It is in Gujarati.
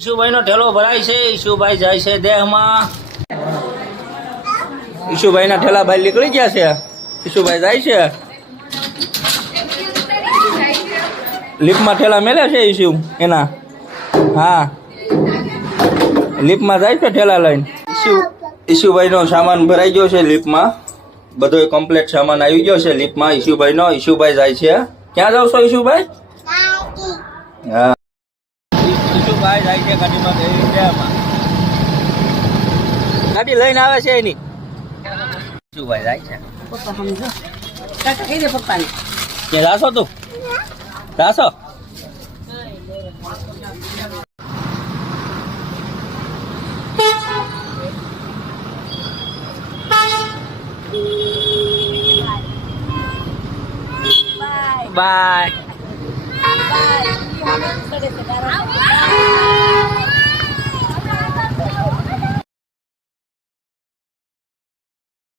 ઈશુભાઈ નો ઠેલો ભરાય છે. ઈશુભાઈ જાય છે દેહમાં. ઈશુભાઈ ના ઠેલા ભાઈ નીકળી ગયા છે. ઈશુભાઈ જાય છે લીપમાં. ઠેલા મેલે છે ઈશુ એના. હા, લીપમાં જાય છે ઠેલા લઈને. ઈશુભાઈ નો સામાન ભરાઈ ગયો છે લીપમાં. બધો કમ્પ્લીટ સામાન આવી ગયો છે લીપમાં ઈશુભાઈ નો. ઈશુભાઈ જાય છે. ક્યાં જાવ છો ઈશુભાઈ? હા, ઈશુભાઈ જાય છે ગાડીમાં. ગાડી લઈને આવે છે એની. ઈશુભાઈ જાય છે. ક્યાં જાશો તું? જાશો? બાય.